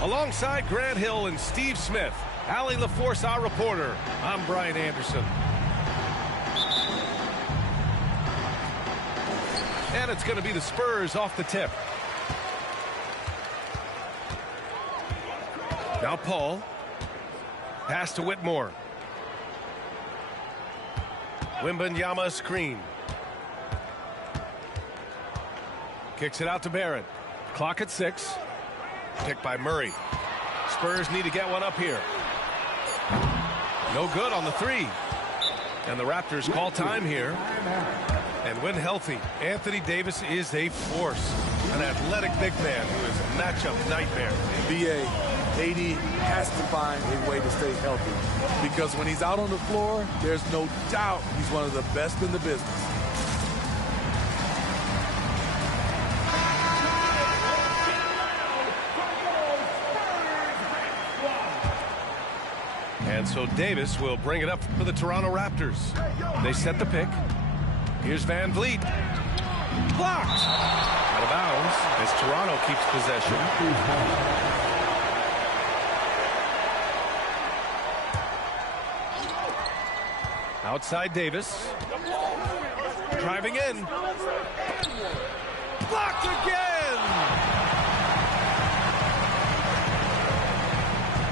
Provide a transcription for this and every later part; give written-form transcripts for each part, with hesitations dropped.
Alongside Grant Hill and Steve Smith, Allie LaForce, our reporter, I'm Brian Anderson. And it's going to be the Spurs off the tip. Now Paul. Pass to Whitmore. Wembanyama screen. Kicks it out to Barrett. Clock at 6. Picked by Murray. Spurs need to get one up here. No good on the 3. And the Raptors call time here. And when healthy, Anthony Davis is a force. An athletic big man who is a matchup nightmare. BA, AD has to find a way to stay healthy. Because when he's out on the floor, there's no doubt he's one of the best in the business. And so Davis will bring it up for the Toronto Raptors. They set the pick. Here's Van Vliet. Blocked. Out of bounds as Toronto keeps possession. Outside Davis. Driving in. Blocked again.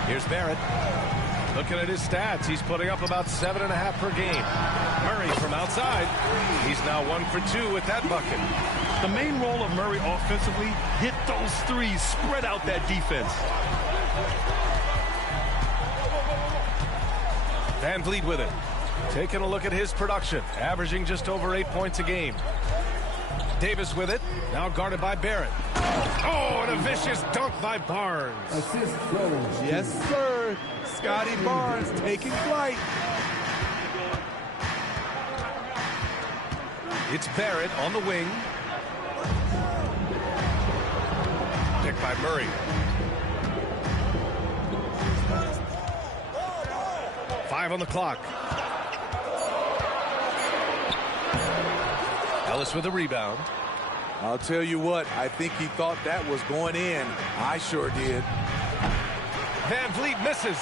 Here's Barrett. Looking at his stats, he's putting up about 7.5 per game. Murray from outside. He's now 1 for 2 with that bucket. The main role of Murray offensively, hit those threes, spread out that defense. Van Vliet with it. Taking a look at his production, averaging just over 8 points a game. Davis with it, now guarded by Barrett. Oh, and a vicious dunk by Barnes. Yes, sir. Scotty Barnes taking flight. It's Barrett on the wing. Picked by Murray. Five on the clock. Ellis with a rebound. I'll tell you what, I think he thought that was going in. I sure did. Van Vliet misses.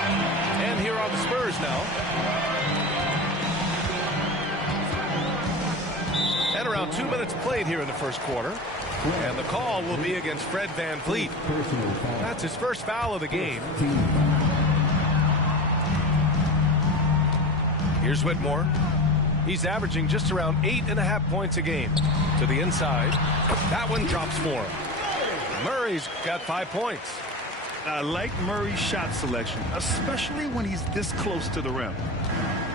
And here are the Spurs now. And around 2 minutes played here in the first quarter. And the call will be against Fred Van Vliet. That's his first foul of the game. Here's Whitmore. He's averaging just around 8.5 points a game. To the inside. That one drops for him. Murray's got 5 points. I like Murray's shot selection, especially when he's this close to the rim.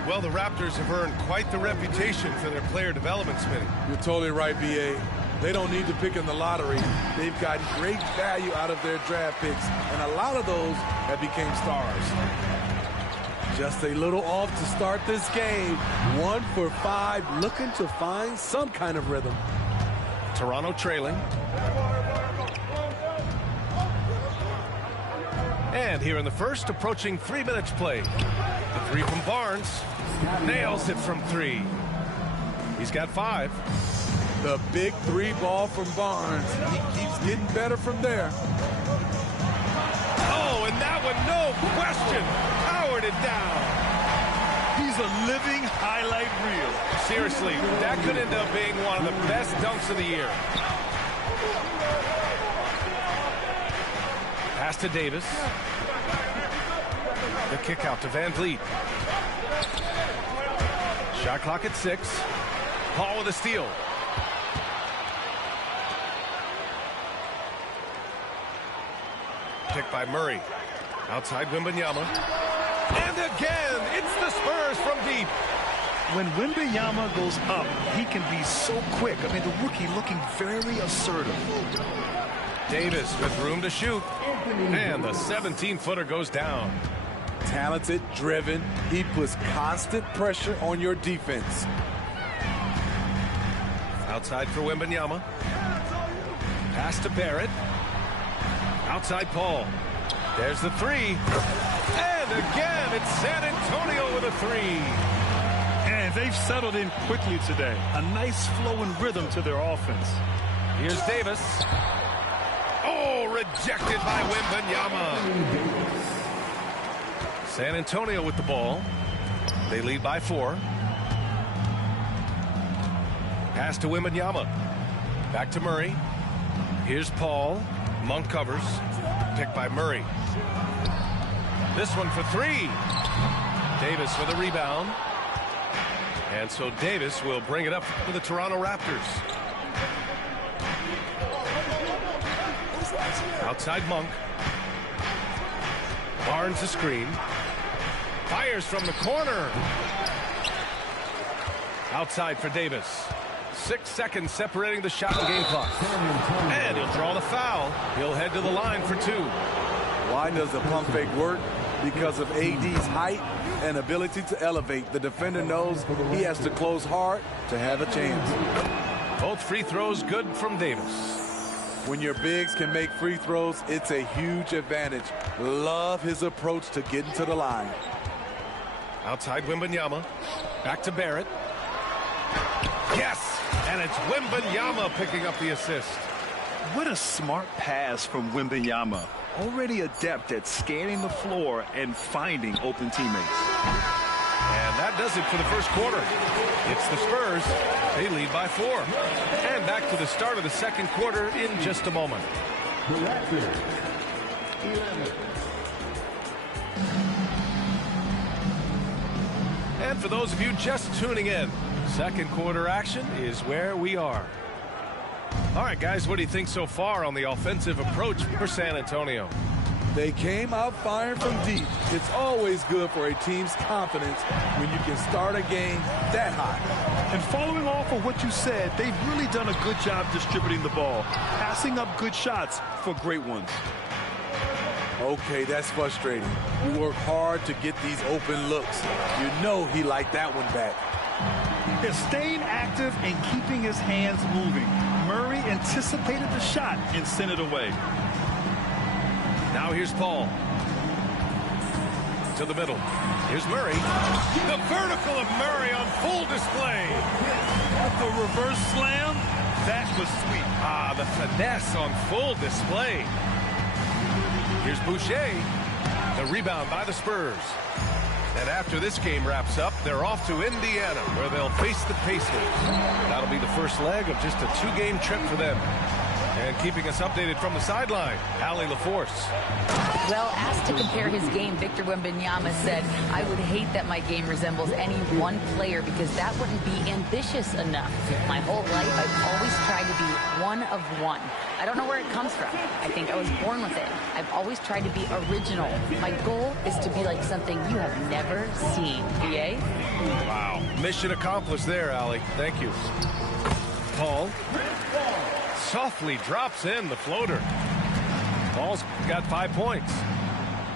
Well, the Raptors have earned quite the reputation for their player development, Smitty. You're totally right, B.A. They don't need to pick in the lottery. They've got great value out of their draft picks, and a lot of those have become stars. Just a little off to start this game. 1 for 5, looking to find some kind of rhythm. Toronto trailing. And here in the first, approaching 3 minutes played. The 3 from Barnes. Nails it from 3. He's got 5. The big 3 ball from Barnes. He keeps getting better from there. Oh, and that one, no question, powered it down. He's a living highlight reel. Seriously, that could end up being one of the best dunks of the year. Pass to Davis. The kick out to Van Vliet. Shot clock at 6. Paul with a steal. Pick by Murray. Outside Wembanyama. And again, it's the Spurs from deep. When Wembanyama goes up, he can be so quick. I mean, the rookie looking very assertive. Davis with room to shoot. And the 17-footer goes down. Talented, driven. He puts constant pressure on your defense. Outside for Wembanyama. Pass to Barrett. Outside Paul. There's the 3. And again, it's San Antonio with a 3. And they've settled in quickly today. A nice flow and rhythm to their offense. Here's Davis. Oh, rejected by Wembanyama. San Antonio with the ball. They lead by 4. Pass to Wembanyama. Back to Murray. Here's Paul. Monk covers. Picked by Murray. This one for 3. Davis with a rebound. And so Davis will bring it up for the Toronto Raptors. Outside Monk. Barnes the screen. Fires from the corner. Outside for Davis. 6 seconds separating the shot and game clock. And he'll draw the foul. He'll head to the line for 2. Why does the pump fake work? Because of AD's height and ability to elevate. The defender knows he has to close hard to have a chance. Both free throws good from Davis. When your bigs can make free throws, it's a huge advantage. Love his approach to getting to the line. Outside Wembanyama. Back to Barrett. Yes! And it's Wembanyama picking up the assist. What a smart pass from Wembanyama. Already adept at scanning the floor and finding open teammates. And that does it for the first quarter. It's the Spurs. They lead by 4. And back to the start of the second quarter in just a moment. And for those of you just tuning in, second quarter action is where we are. All right, guys, what do you think so far on the offensive approach for San Antonio? They came out firing from deep. It's always good for a team's confidence when you can start a game that high. And following off of what you said, they've really done a good job distributing the ball, passing up good shots for great ones. Okay, that's frustrating. You work hard to get these open looks. You know he liked that one back. They're staying active and keeping his hands moving. Murray anticipated the shot and sent it away. Now here's Paul. To the middle. Here's Murray. The vertical of Murray on full display. The reverse slam, that was sweet. Ah, the finesse on full display. Here's Boucher. The rebound by the Spurs. And after this game wraps up, they're off to Indiana, where they'll face the Pacers. That'll be the first leg of just a 2-game trip for them. And keeping us updated from the sideline, Allie LaForce. Well, asked to compare his game, Victor Wembanyama said, "I would hate that my game resembles any one player because that wouldn't be ambitious enough. My whole life, I've always tried to be one of one. I don't know where it comes from. I think I was born with it. I've always tried to be original. My goal is to be like something you have never seen." BA? Wow. Mission accomplished there, Allie. Thank you. Paul softly drops in the floater. Paul's got 5 points.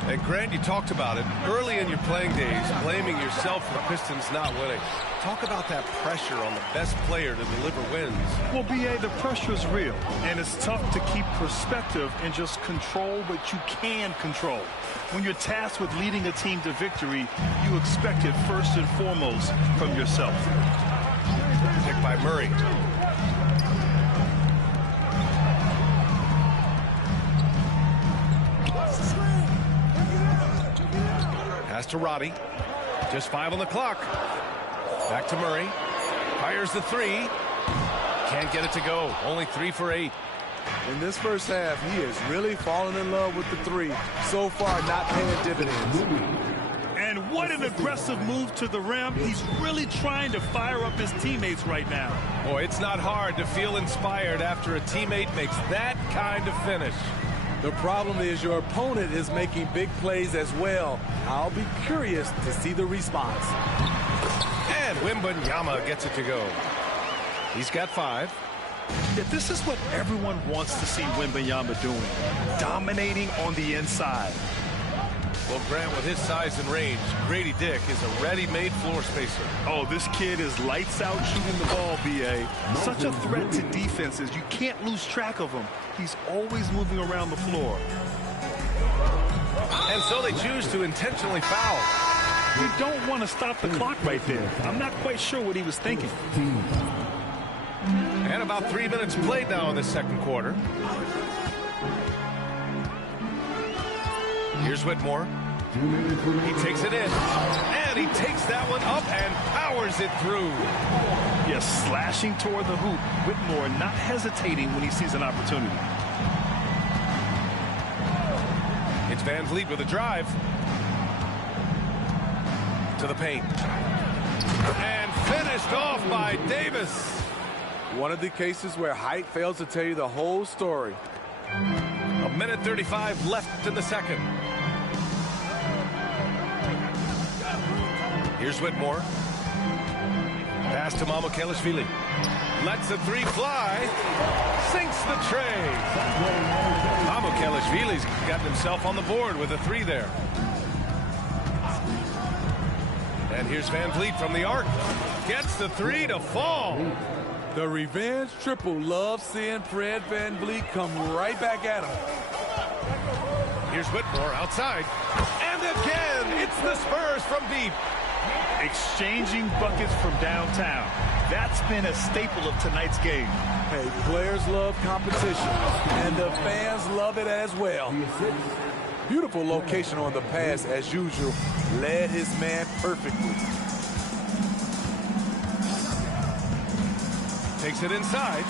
And Grant, you talked about it early in your playing days, blaming yourself for the Pistons not winning. Talk about that pressure on the best player to deliver wins. Well, BA, the pressure is real, and it's tough to keep perspective and just control what you can control. When you're tasked with leading a team to victory, you expect it first and foremost from yourself. Picked by Murray. Pass to Roddy. Just 5 on the clock. Back to Murray. Fires the 3. Can't get it to go. Only 3 for 8. In this first half, he is really falling in love with the three. So far, not paying dividends. And what an aggressive move to the rim. He's really trying to fire up his teammates right now. Boy, it's not hard to feel inspired after a teammate makes that kind of finish. The problem is your opponent is making big plays as well. I'll be curious to see the response. And Wembanyama gets it to go. He's got 5. Yeah, this is what everyone wants to see Wembanyama doing. Dominating on the inside. Well, Grant, with his size and range, Grady Dick is a ready-made floor spacer. Oh, this kid is lights out shooting the ball, B.A. Such a threat to defenses. You can't lose track of him. He's always moving around the floor. And so they choose to intentionally foul. You don't want to stop the clock right there. I'm not quite sure what he was thinking. And about 3 minutes played now in the second quarter. Here's Whitmore. He takes it in. And he takes that one up and powers it through. Yes, slashing toward the hoop. Whitmore not hesitating when he sees an opportunity. It's Van Vliet with a drive. To the paint. And finished off by Davis. One of the cases where height fails to tell you the whole story. 1:35 left in the second. Here's Whitmore. Pass to Mamukelashvili. Lets the three fly. Sinks the tray. Mamukelashvili's gotten himself on the board with a 3 there. And here's Van Vliet from the arc. Gets the 3 to fall. The revenge triple loves seeing Fred Van Vliet come right back at him. Here's Whitmore outside. And again, it's the Spurs from deep. Exchanging buckets from downtown. That's been a staple of tonight's game. Hey, players love competition, and the fans love it as well. Beautiful location on the pass, as usual. Led his man perfectly. Takes it inside.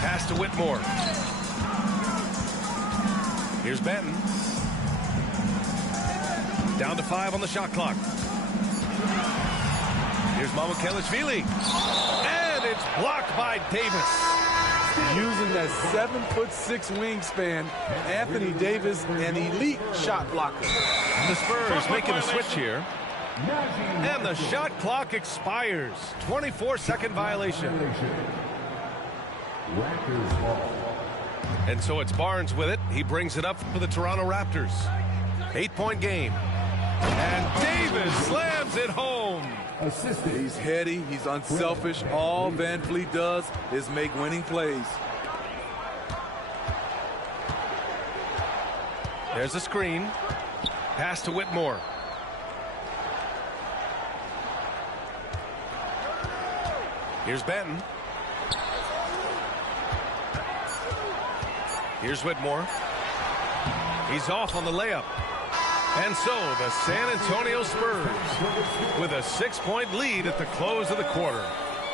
Pass to Whitmore. Here's Benton. Down to 5 on the shot clock. Here's Mamukelashvili. And it's blocked by Davis. Using that 7'6" wingspan, Anthony Davis, an elite shot blocker. The Spurs making a switch here. And the shot clock expires. 24-second violation. And so it's Barnes with it. He brings it up for the Toronto Raptors. 8-point game. And Davis slams it home. He's heady. He's unselfish. All Van Vliet does is make winning plays. There's a screen. Pass to Whitmore. Here's Benton. Here's Whitmore. He's off on the layup. And so the San Antonio Spurs with a 6-point lead at the close of the quarter.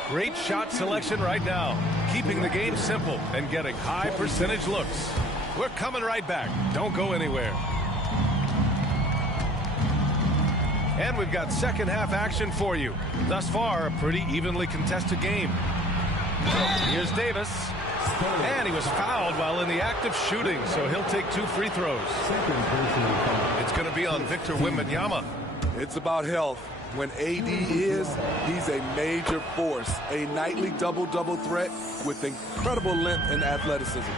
Great shot selection right now, keeping the game simple and getting high percentage looks. We're coming right back. Don't go anywhere. And we've got second half action for you. Thus far, a pretty evenly contested game. Here's Davis. And he was fouled while in the act of shooting, so he'll take 2 free throws. It's going to be on Victor Wembanyama. It's about health. When AD is, he's a major force. A nightly double-double threat with incredible length and athleticism.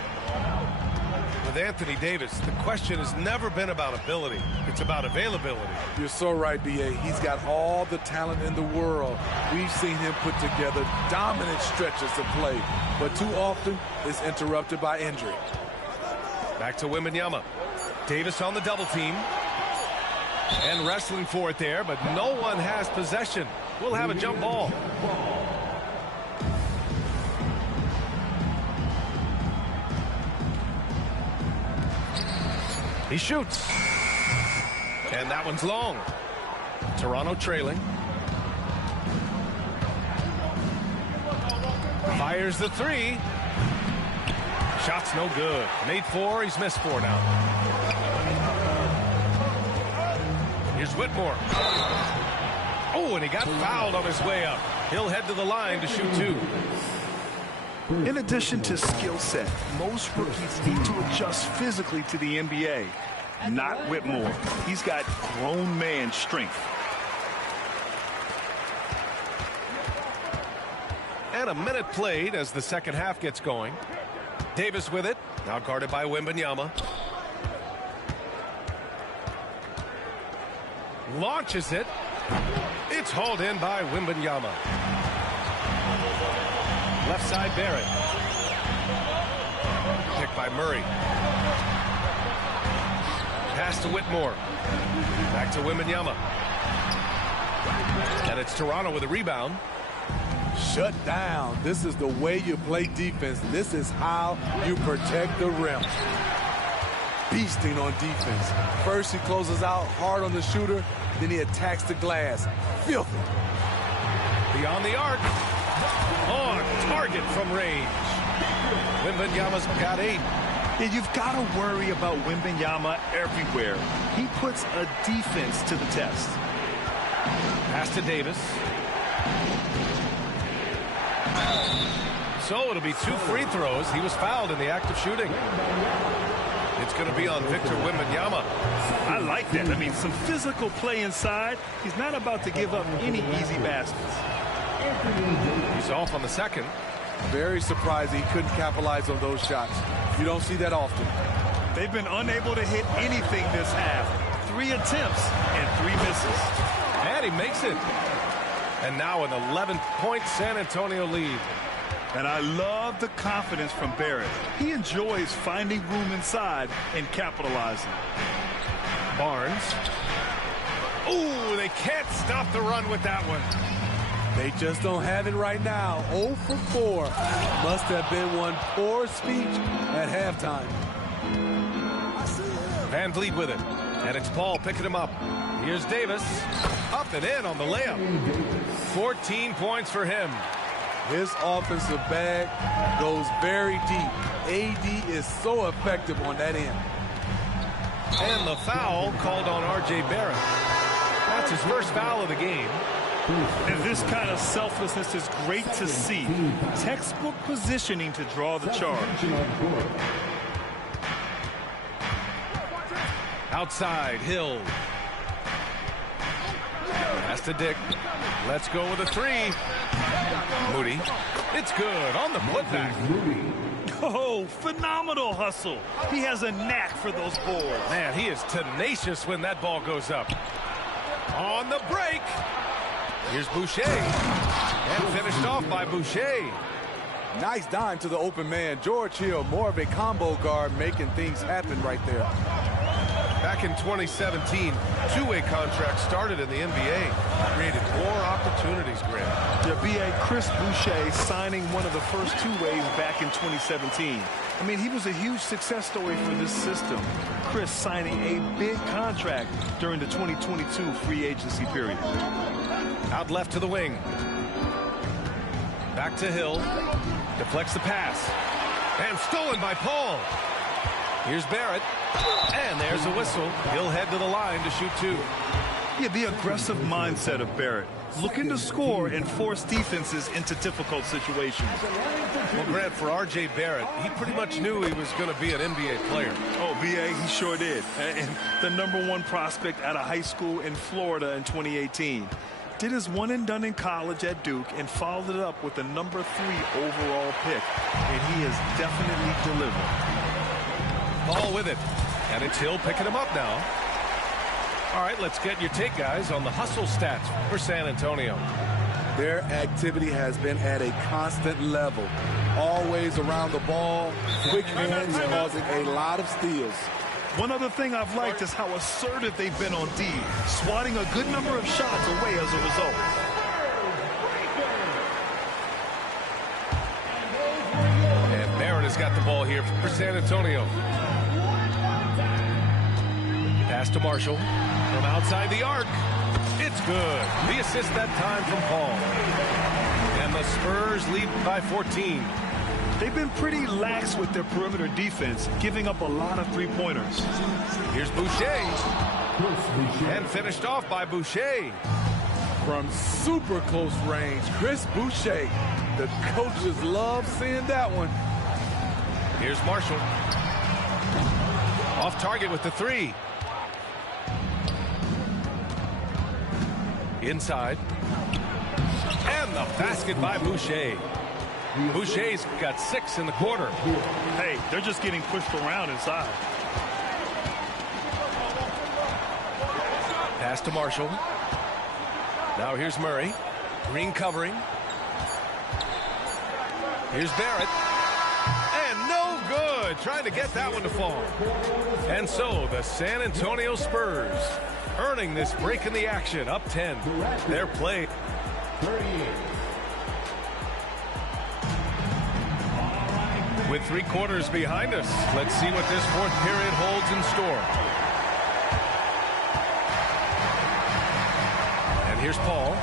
With Anthony Davis, the question has never been about ability. It's about availability. You're so right, B.A. He's got all the talent in the world. We've seen him put together dominant stretches of play, but too often is interrupted by injury. Back to Wembanyama. Davis on the double team. And wrestling for it there, but no one has possession. We'll have a jump ball. He shoots. And that one's long. Toronto trailing. Fires the 3. Shot's no good. Made 4, he's missed 4 now. Here's Whitmore. Oh, and he got fouled on his way up. He'll head to the line to shoot 2. In addition to skill set, most rookies need to adjust physically to the NBA. Not Whitmore. He's got grown man strength. And a minute played as the second half gets going. Davis with it. Now guarded by Wembanyama. Launches it. It's hauled in by Wembanyama. Left side Barrett. Picked by Murray. Pass to Whitmore. Back to Wembanyama. And it's Toronto with a rebound. Shut down. This is the way you play defense. This is how you protect the rim. Beasting on defense. First he closes out hard on the shooter, then he attacks the glass. Filthy. Beyond the arc. On target from range. Wembanyama's got 8. Yeah, you've got to worry about Wembanyama everywhere. He puts a defense to the test. Pass to Davis. So it'll be 2 free throws. He was fouled in the act of shooting. It's going to be on Victor Wembanyama. I like that. I mean, some physical play inside. He's not about to give up any easy baskets. He's off on the second. Very surprising he couldn't capitalize on those shots. You don't see that often. They've been unable to hit anything this half. 3 attempts and 3 misses. And he makes it. And now an 11-point San Antonio lead. And I love the confidence from Barrett. He enjoys finding room inside and capitalizing. Barnes. Ooh, they can't stop the run with that one. They just don't have it right now. 0 for 4. Must have been one poor speech at halftime. Van Vliet with it. And it's Paul picking him up. Here's Davis. Up and in on the layup. 14 points for him. His offensive bag goes very deep. AD is so effective on that end. And the foul called on R.J. Barrett. That's his first foul of the game. And this kind of selflessness is great to see. Textbook positioning to draw the charge. Outside, Hill. Pass to Dick. Let's go with a 3. Moody. It's good on the putback. Oh, phenomenal hustle. He has a knack for those boards. Man, he is tenacious when that ball goes up. On the break. Here's Boucher. And finished off by Boucher. Nice dime to the open man. George Hill, more of a combo guard, making things happen right there. Back in 2017, two-way contracts started in the NBA. Created more opportunities, Grant. Yeah, B.A. Chris Boucher signing one of the first two-ways back in 2017. I mean, he was a huge success story for this system. Chris signing a big contract during the 2022 free agency period. Out left to the wing. Back to Hill. Deflects the pass. And stolen by Paul. Here's Barrett. And there's a whistle. He'll head to the line to shoot 2. Yeah, the aggressive mindset of Barrett. Looking to score and force defenses into difficult situations. Well, Grant, for R.J. Barrett, he pretty much knew he was going to be an NBA player. Oh, B.A., he sure did. And the #1 prospect out of high school in Florida in 2018. Did his one and done in college at Duke and followed it up with the #3 overall pick. And he has definitely delivered. Ball with it. And it's Hill picking him up now. All right, let's get your take, guys, on the hustle stats for San Antonio. Their activity has been at a constant level. Always around the ball. Quick hands causing a lot of steals. One other thing I've liked is how assertive they've been on D, swatting a good number of shots away as a result. And Barrett has got the ball here for San Antonio. Pass to Marshall from outside the arc. It's good. The assist that time from Paul. And the Spurs lead by 14. They've been pretty lax with their perimeter defense, giving up a lot of three-pointers. Here's Boucher. And finished off by Boucher. From super close range, Chris Boucher. The coaches love seeing that one. Here's Marshall. Off target with the three. Inside. And the basket by Boucher. Boucher's got 6 in the quarter. Hey, they're just getting pushed around inside. Pass to Marshall. Now here's Murray. Green covering. Here's Barrett. And no good. Trying to get that one to fall. And so the San Antonio Spurs earning this break in the action. Up 10. They're playing. With 3 quarters behind us, let's see what this 4th period holds in store. And here's Paul.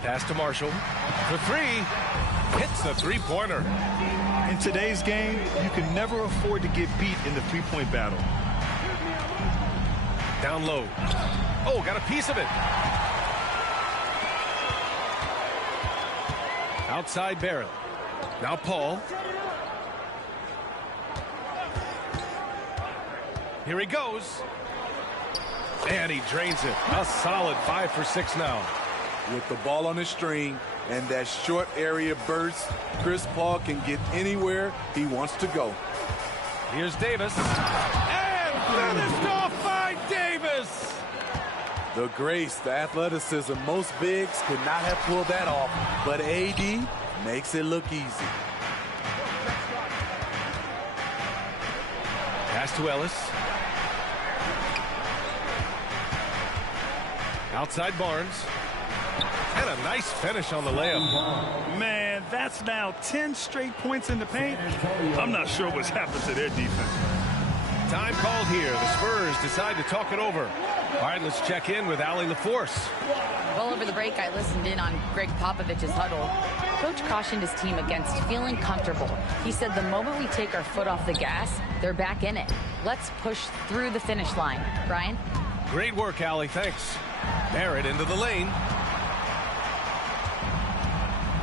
Pass to Marshall. For 3. Hits the three-pointer. In today's game, you can never afford to get beat in the three-point battle. Down low. Oh, got a piece of it. Outside Barrett. Now Paul. Here he goes. And he drains it. A solid 5 for 6 now. With the ball on the string and that short area burst, Chris Paul can get anywhere he wants to go. Here's Davis. And finished off by Davis. The grace, the athleticism, most bigs could not have pulled that off, but AD makes it look easy. Pass to Ellis. Outside Barnes. And a nice finish on the layup. Man, that's now 10 straight points in the paint. I'm not sure what's happened to their defense. Time called here. The Spurs decide to talk it over. All right, let's check in with Allie LaForce. Well, over the break, I listened in on Greg Popovich's huddle. Coach cautioned his team against feeling comfortable. He said the moment we take our foot off the gas, they're back in it. Let's push through the finish line. Brian? Great work, Allie. Thanks. Barrett into the lane.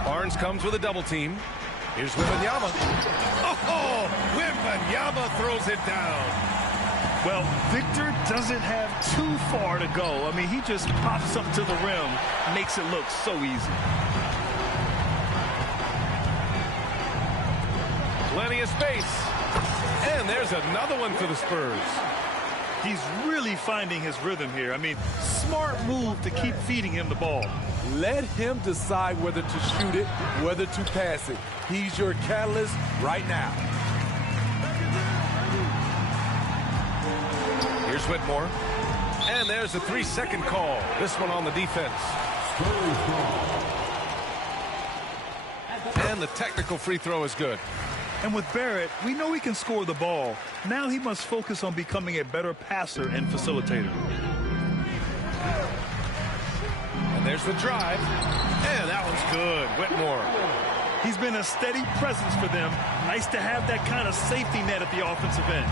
Barnes comes with a double team. Here's Wembanyama. Oh, Wembanyama throws it down. Well, Victor doesn't have too far to go. I mean, he just pops up to the rim, makes it look so easy. Plenty of space. And there's another one for the Spurs. He's really finding his rhythm here. I mean, smart move to keep feeding him the ball. Let him decide whether to shoot it, whether to pass it. He's your catalyst right now. Here's Whitmore. And there's a 3-second call. This one on the defense. And the technical free throw is good. And with Barrett, we know he can score the ball. Now he must focus on becoming a better passer and facilitator. And there's the drive. And that one's good. Whitmore. He's been a steady presence for them. Nice to have that kind of safety net at the offensive end.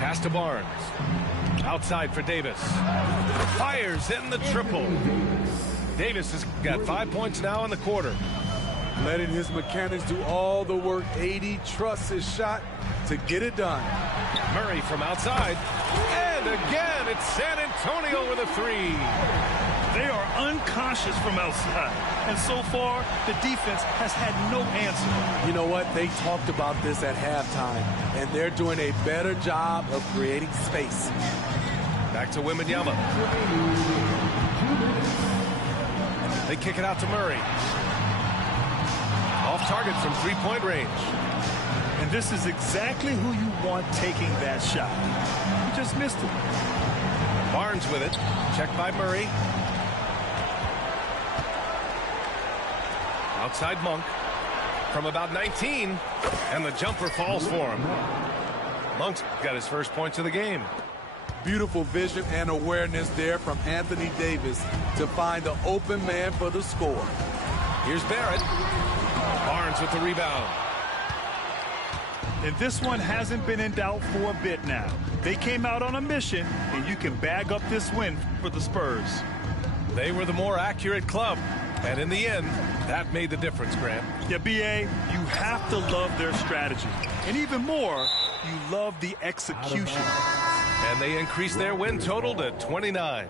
Pass to Barnes. Outside for Davis. Fires in the triple. Davis has got 5 points now in the quarter. Letting his mechanics do all the work. AD trusts his shot to get it done. Murray from outside. And again, it's San Antonio with a 3. They are uncautious from outside. And so far, the defense has had no answer. You know what? They talked about this at halftime, and they're doing a better job of creating space. Back to Wembanyama. They kick it out to Murray. Off target from three-point range. And this is exactly who you want taking that shot. He just missed it. Barnes with it. Checked by Murray. Outside Monk from about 19. And the jumper falls for him. Monk's got his first points of the game. Beautiful vision and awareness there from Anthony Davis to find the open man for the score. Here's Barrett. Barnes with the rebound. And this one hasn't been in doubt for a bit now. They came out on a mission, and you can bag up this win for the Spurs. They were the more accurate club. And in the end, that made the difference, Grant. Yeah, B.A., you have to love their strategy. And even more, you love the execution. And they increased their win total to 29.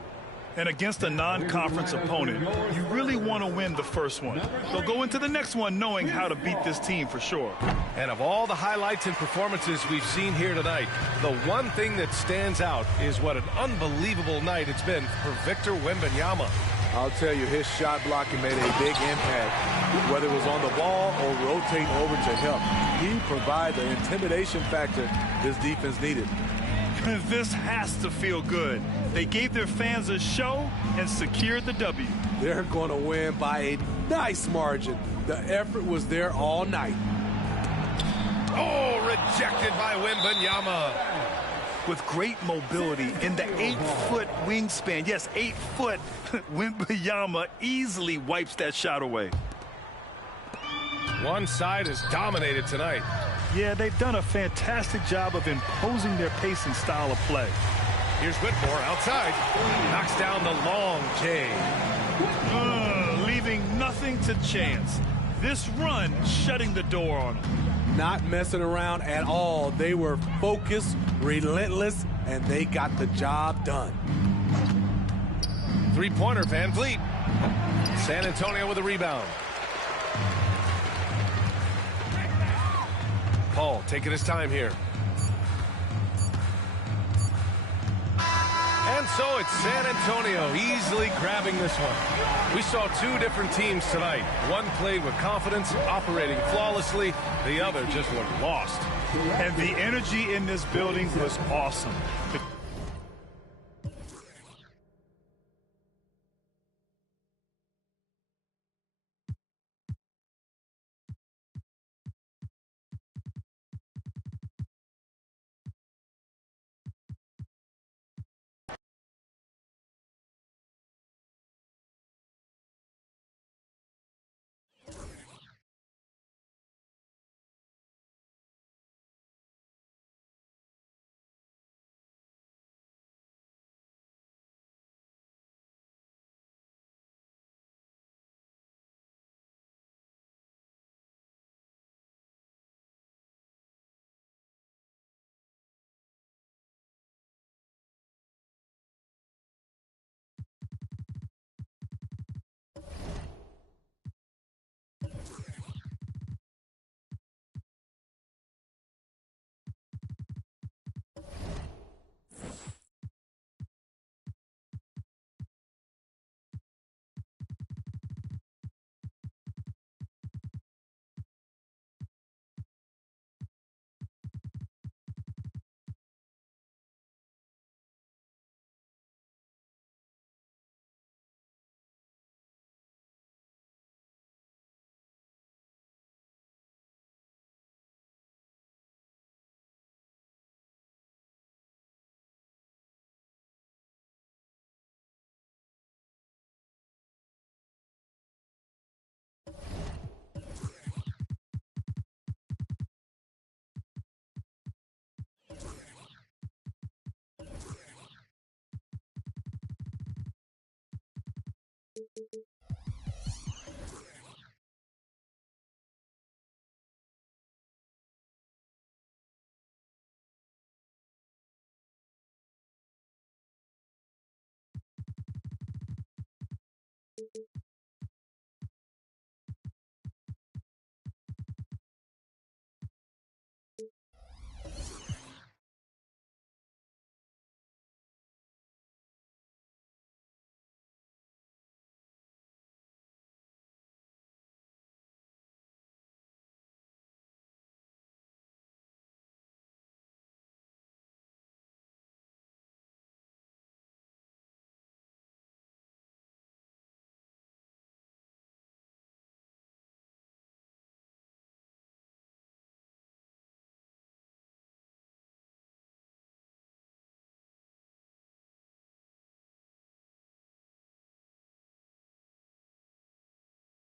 And against a non-conference opponent, you really want to win the first one. So go into the next one knowing how to beat this team for sure. And of all the highlights and performances we've seen here tonight, the one thing that stands out is what an unbelievable night it's been for Victor Wembanyama. I'll tell you, his shot blocking made a big impact. Whether it was on the ball or rotating over to help, he provided the intimidation factor this defense needed. This has to feel good. They gave their fans a show and secured the W. They're going to win by a nice margin. The effort was there all night. Oh, rejected by Wembanyama. With great mobility in the 8-foot wingspan. Yes, 8 foot. Wembanyama easily wipes that shot away. One side has dominated tonight. Yeah, they've done a fantastic job of imposing their pace and style of play. Here's Whitmore outside. Knocks down the long J. Leaving nothing to chance. This run shutting the door on them. Not messing around at all. They were focused, relentless, and they got the job done. Three-pointer, Van Vliet. San Antonio with a rebound. Paul taking his time here. And so it's San Antonio easily grabbing this one. We saw two different teams tonight. One played with confidence, operating flawlessly. The other just looked lost. And the energy in this building was awesome.